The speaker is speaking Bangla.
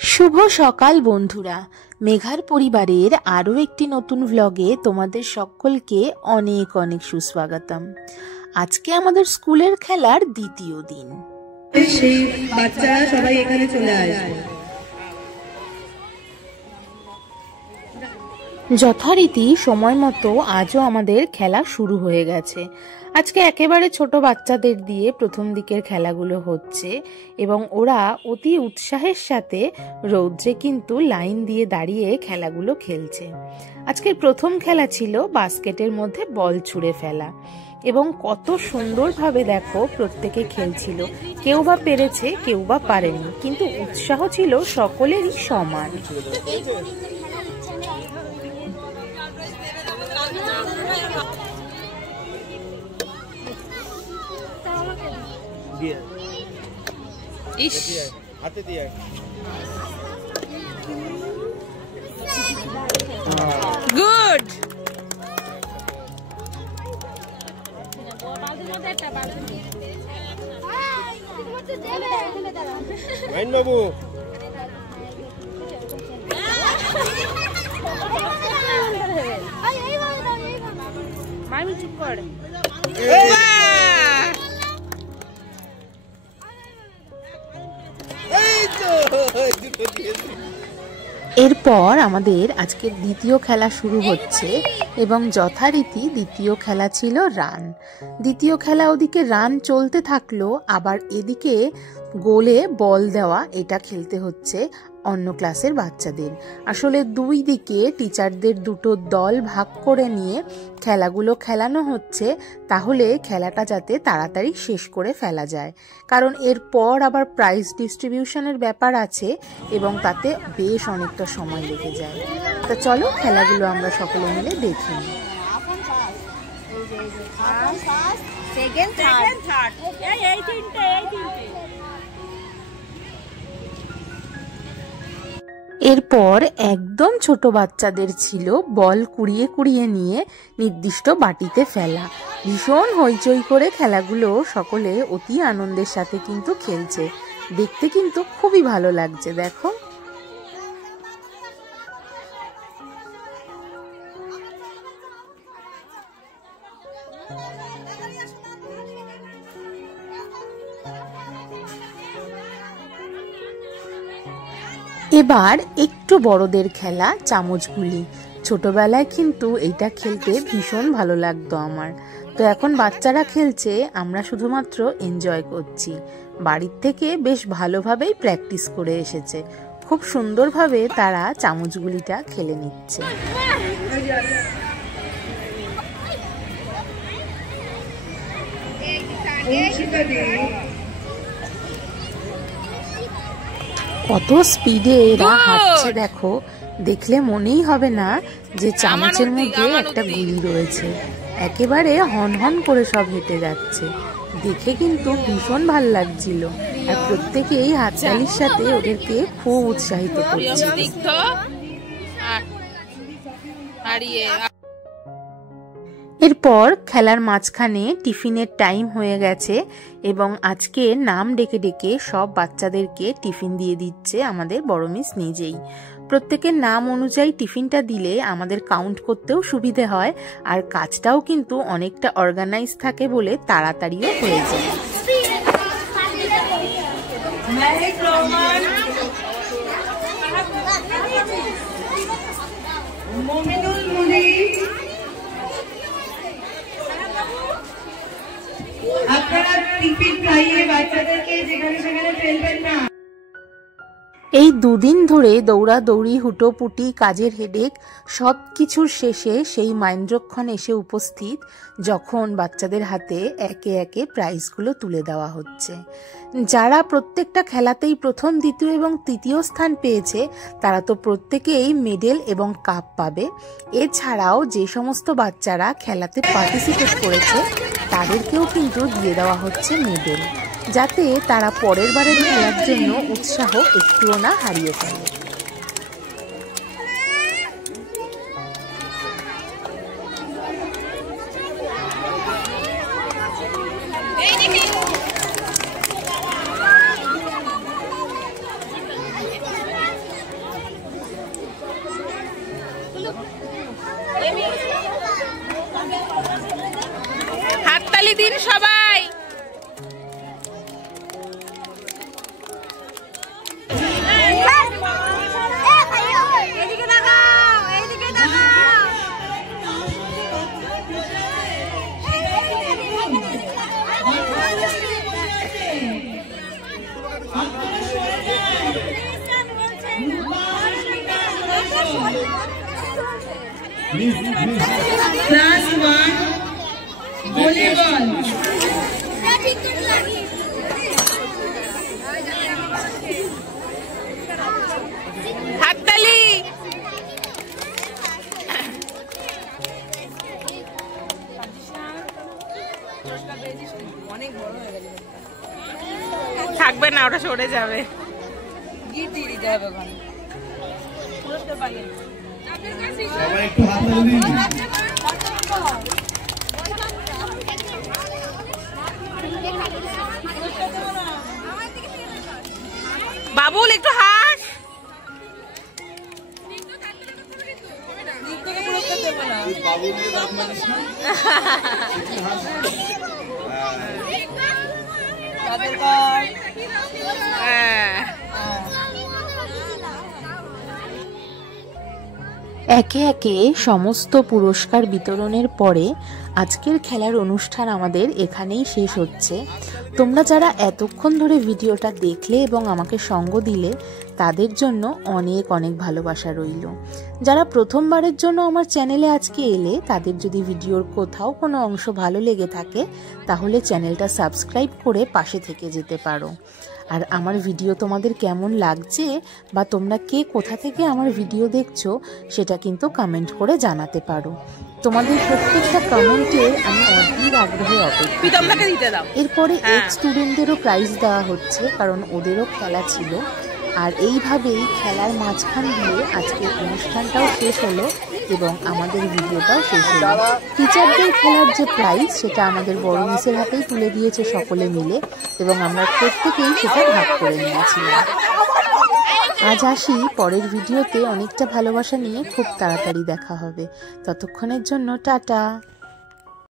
শুভ সকাল বন্ধুরা, মেঘার পরিবারের আরও একটি নতুন ভ্লগে তোমাদের সকলকে অনেক অনেক সুস্বাগতম। আজকে আমাদের স্কুলের খেলার দ্বিতীয় দিন। সেই বাচ্চারা সবাই এখানে চলে আসবে। যথারীতি সময় মতো আজও আমাদের খেলা শুরু হয়ে গেছে। আজকে একেবারে ছোট বাচ্চাদের দিয়ে প্রথম দিকের খেলাগুলো হচ্ছে এবং ওরা অতি উৎসাহের সাথে রৌদ্রে কিন্তু লাইন দিয়ে দাঁড়িয়ে খেলাগুলো খেলছে। আজকের প্রথম খেলা ছিল বাস্কেটের মধ্যে বল ছুঁড়ে ফেলা এবং কত সুন্দরভাবে দেখো প্রত্যেকে খেলছিল। কেউ বা পেরেছে, কেউ বা পারেনি, কিন্তু উৎসাহ ছিল সকলেরই সমান। গুড বাবু মামি চুপ কর। এরপর আমাদের আজকের দ্বিতীয় খেলা শুরু হচ্ছে এবং যথারীতি দ্বিতীয় খেলা ছিল রান। দ্বিতীয় খেলা ওদিকে রান চলতে থাকলো, আবার এদিকে গোলে বল দেওয়া, এটা খেলতে হচ্ছে অন্য ক্লাসের বাচ্চাদের। আসলে দুই দিকে টিচারদের দুটো দল ভাগ করে নিয়ে খেলাগুলো খেলানো হচ্ছে, তাহলে খেলাটা যাতে তাড়াতাড়ি শেষ করে ফেলা যায়, কারণ এরপর আবার প্রাইজ ডিস্ট্রিবিউশনের ব্যাপার আছে এবং তাতে বেশ অনেকটা সময় লেগে যায়। তো চলো খেলাগুলো আমরা সকলে মিলে দেখি। এরপর একদম ছোট বাচ্চাদের ছিল বল কুড়িয়ে কুড়িয়ে নিয়ে নির্দিষ্ট বাটিতে ফেলা। ভীষণ হইচই করে খেলাগুলো সকলে অতি আনন্দের সাথে কিন্তু খেলছে, দেখতে কিন্তু খুবই ভালো লাগছে। দেখো এবার একটু বড়দের খেলা চামচগুলি। ছোটবেলায় কিন্তু এইটা খেলতে ভীষণ ভালো লাগতো আমার। তো এখন বাচ্চারা খেলছে, আমরা শুধুমাত্র এনজয় করছি। বাড়ির থেকে বেশ ভালোভাবেই প্র্যাকটিস করে এসেছে, খুব সুন্দরভাবে তারা চামচগুলিটা খেলে নিচ্ছে। কত স্পিডে এরা হাঁটছে দেখো, দেখলে মনেই হবে না যে চামচের মধ্যে একটা গুলি রয়েছে। একেবারে হন হন করে সব হেঁটে যাচ্ছে, দেখে কিন্তু ভীষণ ভাল লাগছিল। আর প্রত্যেকেই হাততালির সাথে ওদেরকে খুব উৎসাহিত করছে। এরপর খেলার মাঝখানে টিফিনের টাইম হয়ে গেছে এবং আজকে নাম ডেকে ডেকে সব বাচ্চাদেরকে টিফিন দিয়ে দিচ্ছে আমাদের বড় মিস নিজেই। প্রত্যেকের নাম অনুযায়ী টিফিনটা দিলে আমাদের কাউন্ট করতেও সুবিধে হয়, আর কাজটাও কিন্তু অনেকটা অর্গানাইজ থাকে বলে তাড়াতাড়িও হয়ে যায়। আপনারা টিফিন খাইয়ে বাচ্চাদেরকে যেখানে সেখানে ফেলবেন না। এই দুদিন ধরে দৌড়াদৌড়ি, হুটোপুটি, কাজের হেডেক সব কিছুর শেষে সেই মাইন্দ্রক্ষণ এসে উপস্থিত, যখন বাচ্চাদের হাতে একে একে প্রাইজগুলো তুলে দেওয়া হচ্ছে। যারা প্রত্যেকটা খেলাতেই প্রথম, দ্বিতীয় এবং তৃতীয় স্থান পেয়েছে তারা তো প্রত্যেকেই মেডেল এবং কাপ পাবে। এছাড়াও যে সমস্ত বাচ্চারা খেলাতে পার্টিসিপেট করেছে তাদেরকেও কিন্তু দিয়ে দেওয়া হচ্ছে মেডেল, যাতে তারা পরের বারের খেলার জন্য উৎসাহ একটুও না হারিয়ে ফেলে। দিন সবাই। Class 1 volleyball. হাততালি। থাকবে না, ওটা সরে যাবে। সবাই একটু হাততালি দিন। বাবুল একটু হাস। বাবুকে দাঁত মারিস না। একে একে সমস্ত পুরস্কার বিতরণের পরে আজকের খেলার অনুষ্ঠান আমাদের এখানেই শেষ হচ্ছে। তোমরা যারা এতক্ষণ ধরে ভিডিওটা দেখলে এবং আমাকে সঙ্গ দিলে তাদের জন্য অনেক অনেক ভালোবাসা রইল। যারা প্রথমবারের জন্য আমার চ্যানেলে আজকে এলে তাদের যদি ভিডিওর কোথাও কোনো অংশ ভালো লেগে থাকে তাহলে চ্যানেলটা সাবস্ক্রাইব করে পাশে থেকে যেতে পারো। আর আমার ভিডিও তোমাদের কেমন লাগছে বা তোমরা কে কোথা থেকে আমার ভিডিও দেখছো সেটা কিন্তু কমেন্ট করে জানাতে পারো। তোমাদের প্রত্যেকটা কমেন্টে আমি অধীর আগ্রহে অপেক্ষা। এরপরে এক্স স্টুডেন্টদেরও প্রাইজ দেওয়া হচ্ছে, কারণ ওদেরও খেলা ছিল। আর এইভাবেই খেলার মাঝখান দিয়ে আজকের অনুষ্ঠানটাও শেষ হলো এবং আমাদের ভিডিওটাও শেষ হলো। টিচারদের খেলার যে প্রাইজ সেটা আমাদের বড় মিসের হাতেই তুলে দিয়েছে সকলে মিলে এবং আমরা প্রত্যেকেই সেটা ভাগ করে নিয়েছিলাম। আজ আসি, পরের ভিডিওতে অনেকটা ভালোবাসা নিয়ে খুব তাড়াতাড়ি দেখা হবে। ততক্ষণের জন্য টাটা।